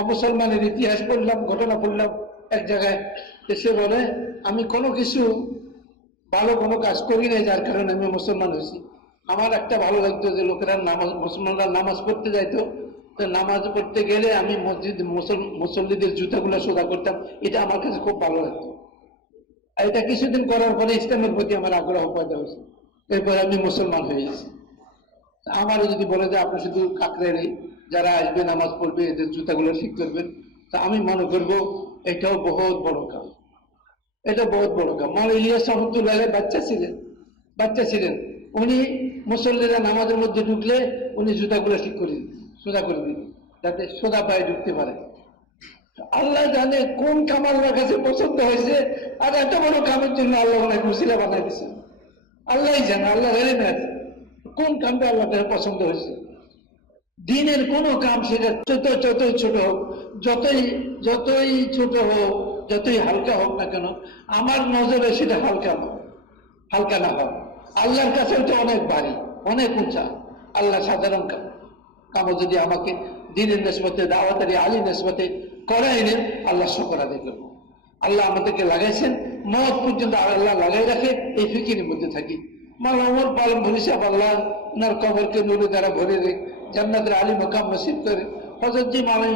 অমুসলমানের ইতিহাস পড়লাম, ঘটনা পড়লাম, এক জায়গায় এসে বলে, আমি কোনো কিছু ভালো কোনো কাজ করি নাই, যার কারণে আমি মুসলমান হয়েছি। আমার একটা ভালো লাগতো যে লোকেরা নামাজ, মুসলমানরা নামাজ পড়তে যাইতো। তো নামাজ পড়তে গেলে আমি মসজিদ, মুসল- মুসল্লিদের জুতাগুলো সোজা করতাম। এটা আমার কাছে খুব ভালো লাগতো। আর এটা কিছুদিন করার পরে ইসলামের প্রতি আমার আগ্রহ পয়দা হয়েছে। এরপরে আমি মুসলমান হয়ে গেছি। আমারও যদি বলে যে আপনি শুধু কাকড়ারি যারা আসবে, নামাজ পড়বে, এদের জুতাগুলো ঠিক করবেন। তা আমি মনে করব, এটাও বহুত বড় কাজ এটা বহুত বড় কাজ মানে ইলিয়াস রহমতুল্লাহ বাচ্চা ছিলেন বাচ্চা ছিলেন। উনি মুসল্লিরা নামাজের মধ্যে ঢুকলে উনি জুতাগুলো ঠিক করে সোজা করে দিতেন, যাতে সোজা পায়ে ঢুকতে পারে। আল্লাহ জানে কোন কাম আল্লাহর কাছে পছন্দ হয়েছে, আর এত বড় কামের জন্য আল্লাহ অনেক মুসিলা বানাই দিয়েছেন আল্লাহই জানে আল্লাহ না কোন কামটা আল্লাহ কাছে পছন্দ হয়েছে? দিনের কোন কাম সেটা যত, যতই ছোট হোক, যতই যতই ছোট হোক, যতই হালকা হোক না কেন, আমার নজরে সেটা হালকা না হালকা না হোক আল্লাহর কাছে ওটা অনেক ভারী অনেক উঁচা। আল্লাহ সাধারণ কাম। কামও যদি আমাকে দিনের নেসবতে দাওয়াতারি আলী নেসবতে করাই নেন, আল্লাহ শকরা দেখবেন আল্লাহ আমাদেরকে লাগাইছেন, মত পর্যন্ত আল্লাহ লাগাই রাখে, এই ফিকিরের মধ্যে থাকি। মালা আমার পালন ভরিসাব আল্লাহ, ওনার কবরকে নুরে দ্বারা ভরে রে জান্নাতের আলী মকাম নসিব করে। হজরতজি মালাই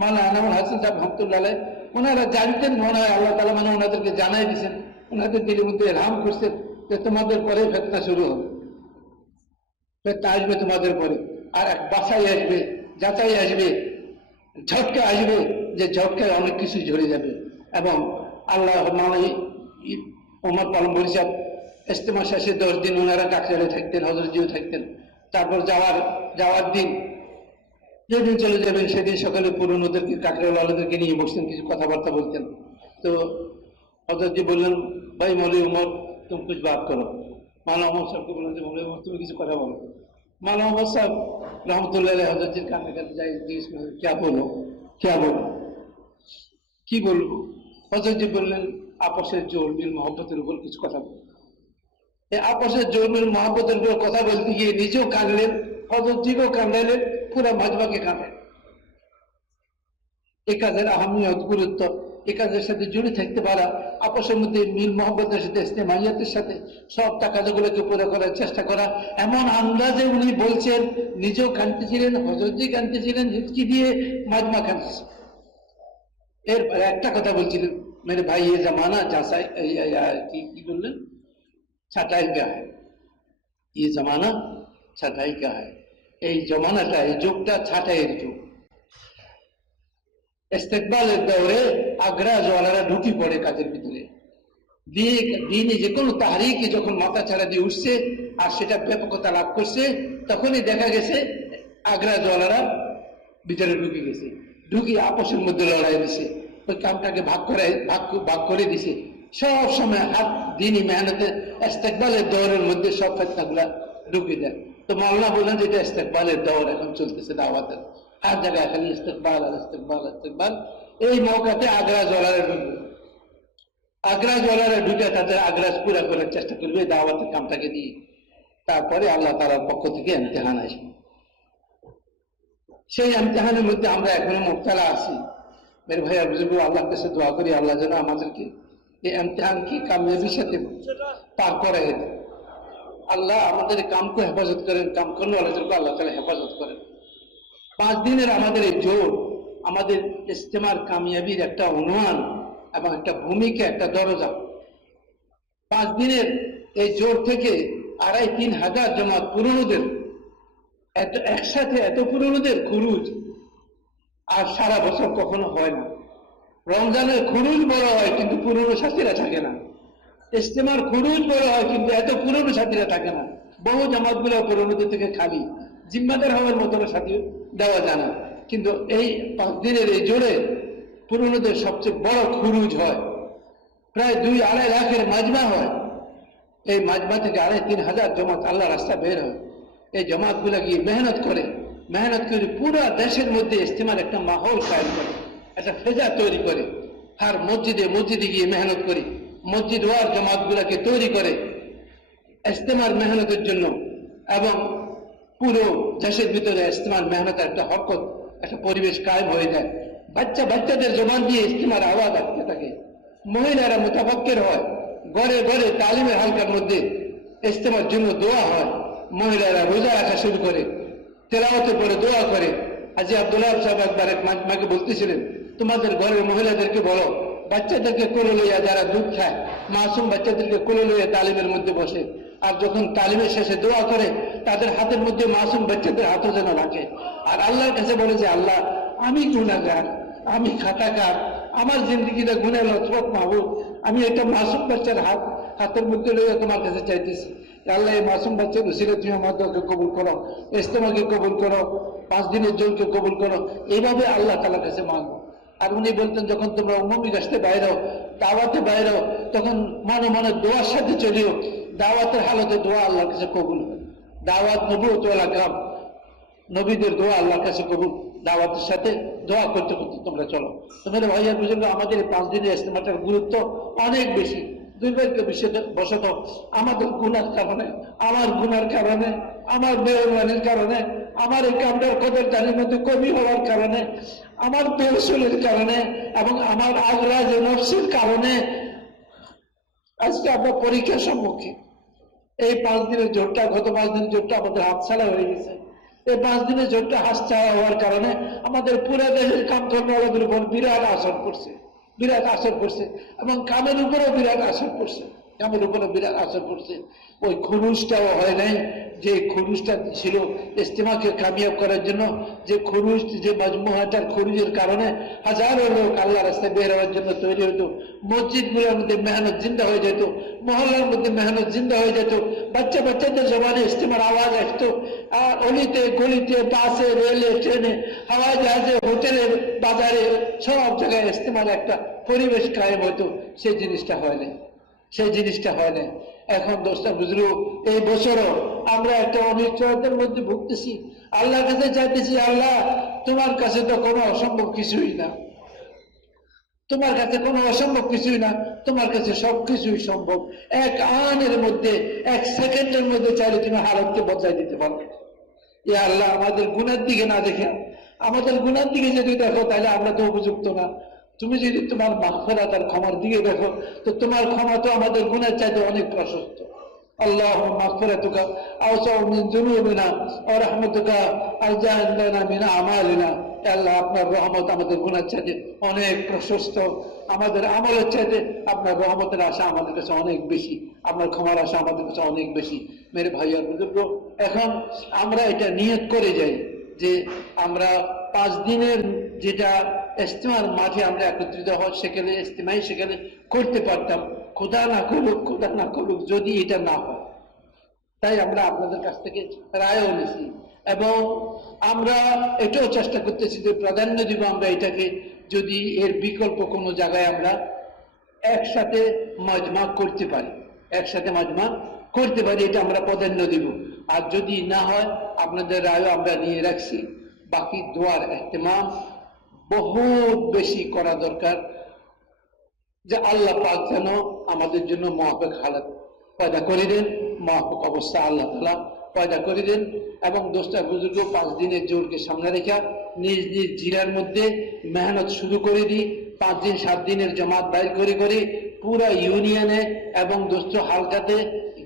মালা আনামুল হাসান সাহেব রহমতুল্লাহ আলাই, ওনারা জানতেন মনে হয় আল্লাহ তালা মানে ওনাদেরকে জানাই দিয়েছেন ওনাদের দিলের মধ্যে রাম করছেন যে তোমাদের পরে ফেতনা শুরু হবে। ফেতনা আসবে তোমাদের পরে। আর এক বাসাই আসবে যাচাই আসবে ঝটকা আসবে যে ঝটকায় অনেক কিছু ঝরে যাবে। এবং আল্লাহ মানে ওমর পালন বরিসাব ইস্তেমা শেষে দশ দিন ওনারা কাকড়ে থাকতেন হজরতজিও থাকতেন। তারপর যাওয়ার যাওয়ার দিন, যেদিন চলে যাবেন সেদিন সকালে পুরনোদেরকে কাকড়েওয়ালাদেরকে নিয়ে বসতেন, কিছু কথাবার্তা বলতেন। তো হজরতজি বললেন, ভাই মৌলী উমর, তুমি কিছু বাত করো। মালা উমর সাহেবকে বললেন যে মৌলী উমর, তুমি কিছু কথা বলো। মালা উমর সাহেব রহমতুল্লাহ হজরতজির কানে কাছে যাই, জিজ্ঞেস করলেন ক্যা বলো? ক্যা বলো? কি বলব? হজরতজি বললেন, আপসের জোর মিল মহব্বতের উপর কিছু কথা বলো। আপসের জমির মহাব্বতের উপর কথা বলতে গিয়ে নিজেও কাঁদলেন হজরতজিকেও কাঁদাইলেন পুরা মাজমাকে কাঁদেন। এ কাজের আহমিয়ত গুরুত্ব এ কাজের সাথে জুড়ে থাকতে পারা আপসের মধ্যে মিল মোহাম্মতের সাথে ইস্তেমাইয়াতের সাথে সব টাকাগুলোকে পুরো করার চেষ্টা করা এমন আন্দাজে উনি বলছেন, নিজেও কাঁদতেছিলেন, হজরতজি কাঁদতেছিলেন হিচকি দিয়ে মাজমা কাঁদতেছিলেন এরপরে একটা কথা বলছিলেন মানে ভাই, এ জামানা যাচাই কি বললেন? ছাটাই কা है ये जमाना ছাটাই কা है এই জমানাটা এই যুগটা ছাটাইয়ের যুগ ইস্তেকবালের দৌড়ে আগ্রা জওয়ালারা ঢুকি পড়ে কাজের ভিতরে দিয়ে দিনে যে কোনো তাহারিকে যখন মাথা ছাড়া দিয়ে উঠছে আর সেটা ব্যাপকতা লাভ করছে তখনই দেখা গেছে আগ্রা জওয়ালারা ভিতরে ঢুকে গেছে ঢুকি আপসের মধ্যে লড়াই দিছে ওই কামটাকে ভাগ করে ভাগ ভাগ করে দিছে সব সময় হাত দিনই মেহনতে, ইস্তেকবালের দৌড়ের মধ্যে সব ফেতনাগুলা ঢুকে দেয়। তো মাওলানা বললেন যে এটা ইস্তেকবালের দৌড় এখন চলতেছে দাওয়াতের হার জায়গায় খালি ইস্তেকবাল আর ইস্তেকবাল ইস্তেকবাল। এই মৌকাতে আগ্রা জলারে ঢুকবে। আগ্রা জলারে ঢুকে তাদের আগ্রাস পুরা করার চেষ্টা করবে দাওয়াতের কামটাকে দিয়ে। তারপরে আল্লাহ তালার পক্ষ থেকে ইমতেহান আসবে। সেই ইমতেহানের মধ্যে আমরা এখনও মুক্তালা আছি। মেরে ভাইয়া বুঝব আল্লাহর কাছে দোয়া করি, আল্লাহ যেন আমাদেরকে করে আল্লাহ আমাদের কামকে হেফাজত করেন, কাম করলে আল্লাহকে আল্লাহ তালা হেফাজত করেন। পাঁচ দিনের আমাদের এই জোর আমাদের ইস্তেমার কামিয়াবির একটা অনুমান এবং একটা ভূমিকা, একটা দরজা। পাঁচ দিনের এই জোর থেকে আড়াই তিন হাজার জমাত পুরনোদের, এত একসাথে এত পুরনোদের খুরুজ আর সারা বছর কখনো হয় না। রমজানের খুরুজ বড় হয়, কিন্তু পুরনো সাথীরা থাকে না। ইস্তেমার খুরুজ বড় হয়, কিন্তু এত পুরনো সাথীরা থাকে না। বহু জামাতগুলো পুরনোদের থেকে খালি। জিম্মাদার হওয়ার মতো সাথী দেওয়া যায় না। কিন্তু এই পাঁচ দিনের এই জোরে পুরনোদের সবচেয়ে বড় খুরুজ হয়। প্রায় দুই আড়াই লাখের মাজমা হয়। এই মাজমা থেকে আড়াই তিন হাজার জমাত আল্লাহ রাস্তা বের হয়। এই জমাতগুলো গিয়ে মেহনত করে। মেহনত করে পুরো দেশের মধ্যে ইস্তেমার একটা মাহল কায়েম করে। একটা ফেজা তৈরি করে। আর মসজিদে মসজিদে গিয়ে মেহনত করি। মসজিদ ওয়ার জমাতগুলোকে তৈরি করে ইস্তেমার মেহনতের জন্য এবং পুরো দেশের ভিতরে ইস্তেমার মেহনতের একটা হরকত, একটা পরিবেশ কায়েম হয়ে যায়। বাচ্চা বাচ্চাদের জবান দিয়ে ইস্তেমার আওয়াজ আসতে থাকে। মহিলারা মোতাফাক্কের হয়। ঘরে ঘরে তালিমের হালকার মধ্যে ইস্তেমার জন্য দোয়া হয়। মহিলারা রোজা রাখা শুরু করে তেলাওয়াতে পরে দোয়া করে। আজি আব্দুল্লাহ সাহেব একবার এক মাকে বলতেছিলেন, তোমাদের ঘরের মহিলাদেরকে বলো, বাচ্চাদেরকে কোলে লইয়া যারা দুধ খায়, মাসুম বাচ্চাদেরকে কোলে লইয়া তালিমের মধ্যে বসে। আর যখন তালিমের শেষে দোয়া করে, তাদের হাতের মধ্যে মাসুম বাচ্চাদের হাতও যেন রাখে। আর আল্লাহর কাছে বলে যে, আল্লাহ, আমি গুণাগার আমি খাতাকার আমার জিন্দগিটা গুণে লথপথ মাহবুব, আমি একটা মাসুম বাচ্চার হাত হাতের মধ্যে লইয়া তোমার কাছে চাইতেছি। আল্লাহ এই মাসুম বাচ্চার উসিলে তুমি আমাদেরকে কবুল করো ইস্তেমাকে কবুল করো, পাঁচ দিনের জলকে কবুল করো, এইভাবে আল্লাহ তালার কাছে মানবো আর উনি বলতেন, যখন তোমরা উমমি গাছতে বাইরো দাওয়াতে বাইরো তখন মনে মনে দোয়ার সাথে চলিও, দাওয়াতের হালতে দোয়া আল্লাহর কাছে কবুল দাওয়াত নবু তোলা গ্রাম নবীদের দোয়া আল্লাহর কাছে কবুল, দাওয়াতের সাথে দোয়া করতে করতে তোমরা চলো। তোমাদের ভাইয়ার বুঝলো আমাদের পাঁচ দিনের ইস্তেমাটার গুরুত্ব অনেক বেশি। দুর্ভাগ্য বশত আমাদের গুনার কারণে, আমার গুনার কারণে, আমার বেমানের কারণে, আমার এই কামটার কদর জানির মধ্যে কমি হওয়ার কারণে, আমার বেরসুলের কারণে এবং আমার আগ্রা যে নফসের কারণে আজকে আমরা পরীক্ষার সম্মুখীন। এই পাঁচ দিনের জোরটা গত পাঁচ দিনের জোরটা আমাদের হাতছাড়া হয়ে গেছে। এই পাঁচ দিনের জোরটা হাতছাড়া হওয়ার কারণে আমাদের পুরো দেশের কাম কর্মদের উপর বিরাট আসন পড়ছে বিরাট আসর পড়ছে এবং কামের উপরেও বিরাট আসর পড়ছে। কামের উপরে বিরাট আসর পড়ছে ওই খুরুজটাও হয় নাই, যে খুরুজটা ছিল ইস্তেমাকে কামিয়াব করার জন্য, যে খুরুজ যে মজমুহাটার খুরুজের কারণে হাজারো লোক আল্লাহ রাস্তায় বের হওয়ার জন্য তৈরি হতো। মসজিদগুলোর মধ্যে মেহনত জিন্দা হয়ে যেত, মহল্লার মধ্যে মেহনত জিন্দা হয়ে যেত। বাচ্চা বাচ্চাদের জবানে ইস্তেমার আওয়াজ আসতো। আর অলিতে, গলিতে, বাসে, রেলে, ট্রেনে হাওয়া জাহাজে, হোটেলে, বাজারে সব জায়গায় ইস্তেমার একটা পরিবেশ কায়েম হতো। সেই জিনিসটা হয় না সেই জিনিসটা হয় না এখন দোষটা বুঝলো এই বছরও আমরা একটা অনিশ্চয়তার মধ্যে ভুগতেছি। আল্লাহর কাছে চাইতেছি, আল্লাহ, তোমার কাছে তো কোনো অসম্ভব কিছুই না। তোমার কাছে কোনো অসম্ভব কিছুই না, তোমার কাছে সবকিছুই সম্ভব। এক আনের মধ্যে, এক সেকেন্ডের মধ্যে চাইলে তুমি হালতকে বদলাই দিতে পারো এ আল্লাহ, আমাদের গুণের দিকে না দেখে, আমাদের গুণের দিকে যদি দেখো, তাহলে আমরা তো উপযুক্ত না। তুমি যদি তোমার মাফেরা তার ক্ষমার দিকে দেখো, তো তোমার ক্ষমা তো আমাদের গুণের চাইতে অনেক প্রশস্ত। আল্লাহ মাফেরাতুকা আওসাউ মিন যুনুবিনা ওয়া রাহমাতুকা আরজানা মিন আমালিনা। আল্লাহ, আপনার রহমত আমাদের গুণের চাইতে অনেক প্রশস্ত। আমাদের আমলের চাইতে আপনার রহমতের আশা আমাদের কাছে অনেক বেশি। আপনার ক্ষমার আশা আমাদের কাছে অনেক বেশি। মেরে ভাই আর এখন আমরা এটা নিয়ত করে যাই যে আমরা পাঁচ দিনের যেটা ইস্তেমার মাঠে আমরা একত্রিত হওয়ার সেখানে ইস্তেমাই সেখানে করতে পারতাম খোদা না করুক খোদা না করুক যদি এটা না হয় তাই আমরা আপনাদের কাছ থেকে রায়ও নিছি এবং আমরা এটাও চেষ্টা করতেছি যে প্রাধান্য দিব আমরা এটাকে যদি এর বিকল্প কোনো জায়গায় আমরা একসাথে মজমা করতে পারি একসাথে মজমা করতে পারি এটা আমরা প্রাধান্য দিব আর যদি না হয় আপনাদের রায়ও আমরা নিয়ে রাখছি বাকি দোয়ার এহতেমাম বহুত বেশি করা দরকার যে আল্লাহ পাক যেন আমাদের জন্য মহাপেক হালাত পয়দা করে দেন, মহাপেক অবস্থা আল্লাহ তালা পয়দা করে দেন এবং দোষটা বুজুর্গ পাঁচ দিনের জোরকে সামনে রেখা নিজ নিজ জিরার মধ্যে মেহনত শুরু করে দিই, পাঁচ দিন, সাত দিনের জমাত বাইর করে করে পুরা ইউনিয়নে এবং দোস্ত হালকাতে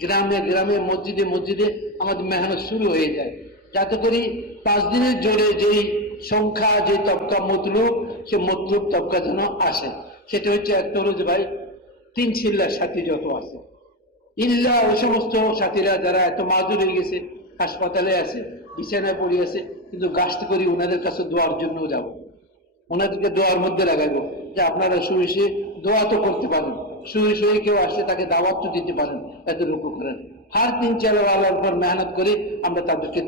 গ্রামে গ্রামে, মসজিদে মসজিদে আমাদের মেহনত শুরু হয়ে যায়। যাতে করি পাঁচ দিনের জোরে যেই সংখ্যা যে তবকা মতলুব, সে মতলুব তবকা যেন আসে। সেটা হচ্ছে একটা হলো যে ভাই, তিন চিল্লার সাথী যত আছে। ইল্লা ওই সমস্ত সাথীরা যারা এত মাজুর হয়ে গেছে, হাসপাতালে আছে, বিছানায় পড়ে আছে, কিন্তু গাছটি করি ওনাদের কাছে দোয়ার জন্য যাব। ওনাদেরকে দোয়ার মধ্যে লাগাইবো যে আপনারা শুয়ে দোয়া তো করতে পারেন। শুয়ে শুয়ে কেউ আসলে তাকে দাওয়াত তো দিতে পারেন, এত রুকু করেন। হার তিন চালার উপর মেহনত করে আমরা তাদেরকে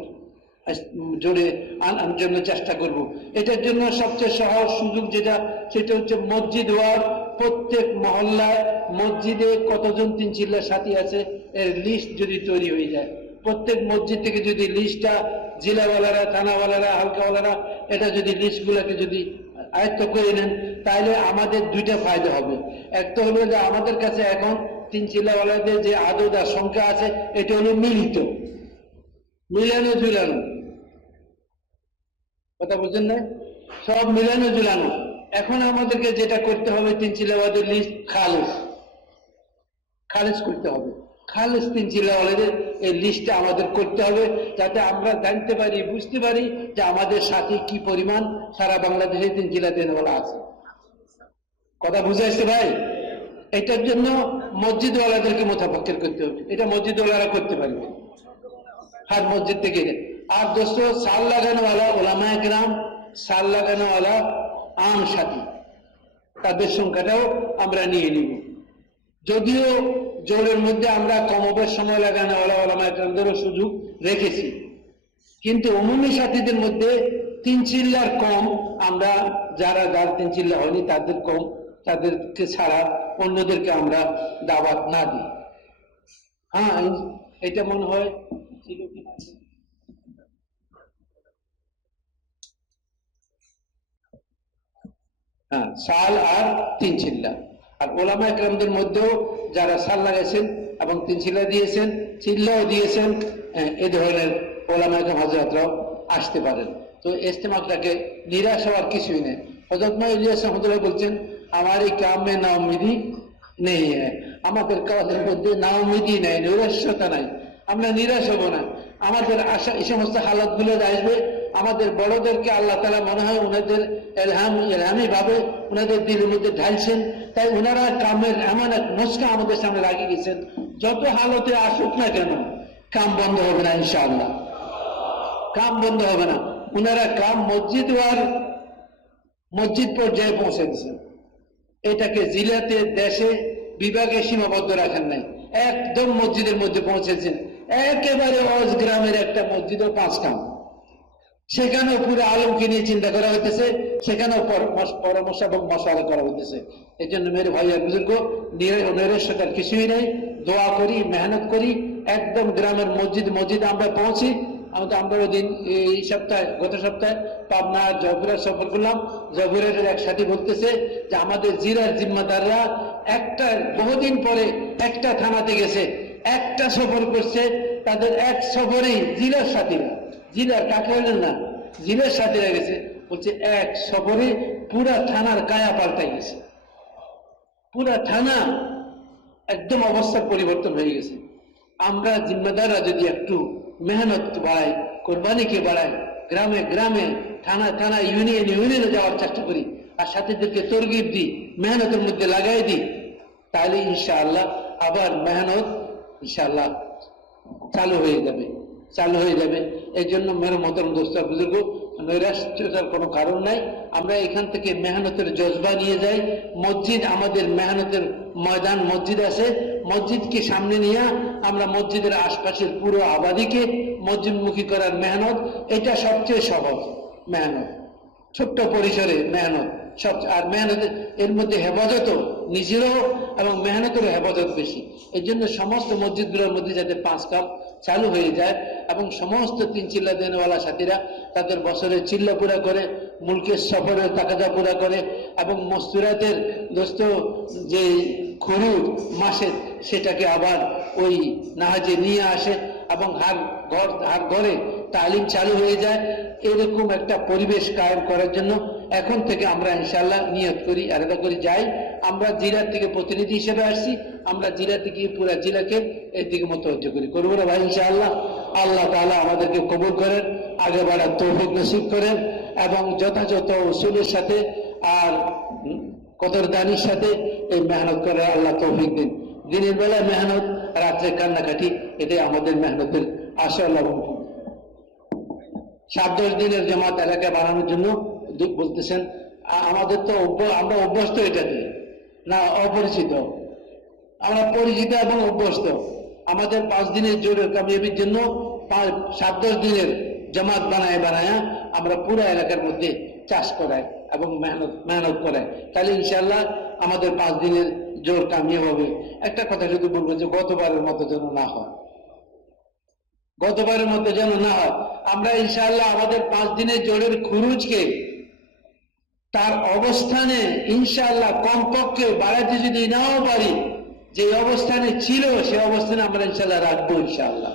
জোরে আনার জন্য চেষ্টা করব। এটার জন্য সবচেয়ে সহজ সুযোগ যেটা, সেটা হচ্ছে মসজিদ হওয়ার প্রত্যেক মহল্লায় মসজিদে কতজন তিন চিল্লার সাথী আছে, এর লিস্ট যদি তৈরি হয়ে যায়। প্রত্যেক মসজিদ থেকে যদি লিস্টটা জেলাওয়ালারা, থানাওয়ালারা, হালকাওয়ালারা, এটা যদি লিস্টগুলোকে যদি আয়ত্ত করে নেন, তাহলে আমাদের দুইটা ফায়দা হবে। একটা হলো যে আমাদের কাছে এখন তিন চিল্লাওয়ালাদের যে আর সংখ্যা আছে, এটা হলো মিলিত। মিলানো ঝুলানো কথা বলছেন না সব মিলানো জুলানো। এখন আমাদেরকে যেটা করতে হবে, তিন চিলাবাদের লিস্ট খালেজ খালেজ করতে হবে। খালেজ তিন চিল্লাওয়ালাদের এই লিস্টটা আমাদের করতে হবে, যাতে আমরা জানতে পারি, বুঝতে পারি যে আমাদের সাথে কি পরিমাণ সারা বাংলাদেশে তিন চিল্লা দেনওয়ালা আছে। কথা বুঝে আসছে ভাই? এটার জন্য মসজিদওয়ালাদেরকে মোতাফাক্কের করতে হবে। এটা মসজিদওয়ালারা করতে পারবে। আর মসজিদ থেকে আর দোস্ত সাল লাগানোওয়ালা ওলামায় গ্রাম সাল লাগানোওয়ালা আম সাথী। তাদের সংখ্যাটাও আমরা নিয়ে নিব। যদিও জোরের মধ্যে আমরা কমবের সময় লাগানোওয়ালা ওলামা একরামদেরও সুযোগ রেখেছি। কিন্তু অমুমি সাথীদের মধ্যে তিন চিল্লার কম আমরা, যারা যার তিন চিল্লা হয়নি, তাদের কম, তাদেরকে ছাড়া অন্যদেরকে আমরা দাওয়াত না দিই। হ্যাঁ এটা মনে হয় ছিল কি হ্যাঁ সাল আর তিন চিল্লা আর ওলামা একরামদের মধ্যেও যারা সাল লাগাইছেন এবং তিন চিল্লা দিয়েছেন চিল্লাও দিয়েছেন হ্যাঁ, এ ধরনের ওলামা একরাম হাজরাতরাও আসতে পারেন। তো ইস্তেমাকটাকে নিরাশ হওয়ার কিছুই নেই। হজরত মা ইলিয়াস বলছেন আমার এই কাম না উম্মিদি নেই হ্যাঁ আমাদের কাজের মধ্যে না উম্মিদি নেই নৈরাস্যতা নাই। আমরা নিরাশ হব না। আমাদের আশা এই সমস্ত হালাতগুলো আসবে আমাদের বড়দেরকে আল্লাহ তালা মনে হয় ওনাদের এলহাম এলহামি ভাবে ওনাদের দিলের মধ্যে ঢালছেন। তাই ওনারা কামের এমন এক নস্কা আমাদের সামনে লাগিয়ে গেছেন যত হালতে আসুক না কেন, কাম বন্ধ হবে না ইনশাআল্লাহ। কাম বন্ধ হবে না। ওনারা কাম মসজিদ আর মসজিদ পর্যায়ে পৌঁছে দিয়েছেন। এটাকে জিলাতে, দেশে, বিভাগে সীমাবদ্ধ রাখেন নাই। একদম মসজিদের মধ্যে পৌঁছেছেন। একেবারে অজ গ্রামের একটা মসজিদও পাঁচ কাম সেখানেও পুরো আলমকে নিয়ে চিন্তা করা হইতেছে, সেখানেও পরামর্শ- এবং মশালা করা হইতেছে। এই জন্য মেরে ভাইয়া বুজুর্গ নৈরাস্যতার কিছুই নেই। দোয়া করি, মেহনত করি, একদম গ্রামের মসজিদ মসজিদ আমরা পৌঁছি। আমাদের আমরা দিন এই সপ্তাহে গত সপ্তাহে পাবনা জয়পুরের সফর করলাম। জয়পুরের এক সাথী বলতেছে যে আমাদের জিরার জিম্মাদাররা একটা বহুদিন পরে একটা থানাতে গেছে, একটা সফর করছে। তাদের এক সফরেই জিরার সাথীরা। জিলার কাকে হলেন না? জিলার সাথে গেছে। বলছে, এক সফরে পুরা থানার কায়া পাল্টাই গেছে। পুরা থানা একদম অবস্থার পরিবর্তন হয়ে গেছে। আমরা জিম্মেদাররা যদি একটু মেহনত বাড়াই, কোরবানিকে বাড়াই, গ্রামে গ্রামে, থানা থানা, ইউনিয়ন ইউনিয়নে যাওয়ার চেষ্টা করি, আর সাথীদেরকে তরগিব দিই, মেহনতের মধ্যে লাগাই দিই, তাহলে ইনশাআল্লাহ আবার মেহনত ইনশাআল্লাহ চালু হয়ে যাবে। চালু হয়ে যাবে। এই জন্য মেরো মতন দোস্ত বুজুর্গ নৈরাশ্চতার কোনো কারণ নাই। আমরা এখান থেকে মেহনতের জজবা নিয়ে যাই। মসজিদ, আমাদের মেহনতের ময়দান মসজিদ আছে। মসজিদকে সামনে নিয়ে আমরা মসজিদের আশপাশের পুরো আবাদিকে মসজিদমুখী করার মেহনত, এটা সবচেয়ে সহজ মেহনত। ছোট্ট পরিসরে মেহনত সব আর মেহনত এর মধ্যে হেফাজত নিজেরও এবং মেহনতেরও হেফাজত বেশি। এর জন্য সমস্ত মসজিদগুলোর মধ্যে যাতে পাঁচ কাপ চালু হয়ে যায় এবং সমস্ত তিন চিল্লা দেনওয়ালা সাথীরা তাদের বছরের চিল্লা পুরা করে, মুলকের সফরের তাকাজা পুরা করে এবং মস্তুরাতের দোস্ত যে খরুদ মাসের সেটাকে আবার ওই নাহাজে নিয়ে আসে এবং হার ঘর হার ঘরে তালিম চালু হয়ে যায়। এরকম একটা পরিবেশ কায়েম করার জন্য এখন থেকে আমরা ইনশাল্লাহ নিয়ত করি আলাদা করে, যাই। আমরা জেলার থেকে প্রতিনিধি হিসেবে আসছি। আমরা জেলা থেকে পুরা জেলাকে এর দিকে মতবজ্জ করি। করব না ভাই, ইনশাআল্লাহ? আল্লাহ তাআলা আমাদেরকে কবুল করেন, আগে বাড়ার তৌফিক নসিব করেন এবং যথাযথ উসুলের সাথে আর কদর দানির সাথে এই মেহনত করার আল্লাহ তৌফিক দিন। দিনের বেলায় মেহনত, রাত্রে কান্নাকাটি, এটাই আমাদের মেহনতের আসল এবং সাত দশ দিনের জামাত এলাকা বাড়ানোর জন্য দু- বলতেছেন আমাদের তো আমরা অভ্যস্ত এটাতে। না, অপরিচিত। আমরা পরিচিত এবং অভ্যস্ত। আমাদের পাঁচ দিনের জোরে কামিয়াবির জন্য পাঁচ- সাত, দশ দিনের জামাত বানায় বানায় আমরা পুরো এলাকার মধ্যে চাষ করাই এবং মেহনত মেহনত করাই। তাহলে ইনশাল্লাহ আমাদের পাঁচ দিনের জোর কামিয়াব হবে। একটা কথা শুধু বলব যে, গতবারের মতো যেন না হয়। গতবারের মতো যেন না হয়। আমরা ইনশাল্লাহ আমাদের পাঁচ দিনের জোরের খুরুজকে তার অবস্থানে ইনশাআল্লাহ কমপক্ষে বাড়াতে যদি নাও পারি যে অবস্থানে ছিল, সে অবস্থানে আমরা ইনশাল্লাহ রাখব ইনশাআল্লাহ।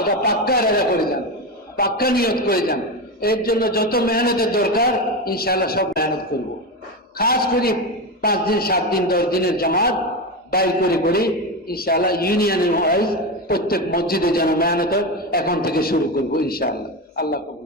এটা পাক্কা রাজা করে যান, পাক্কা নিয়ত করে যান। এর জন্য যত মেহনতের দরকার, ইনশাআল্লাহ সব মেহনত করব। খাস করে পাঁচ দিন, সাত দিন, দশ দিনের জামাত বাইর করে করে ইনশাআল্লাহ ইউনিয়নের ওয়াইজ প্রত্যেক মসজিদে যেন মেহনত এখন থেকে শুরু করব ইনশাআল্লাহ। আল্লাহ।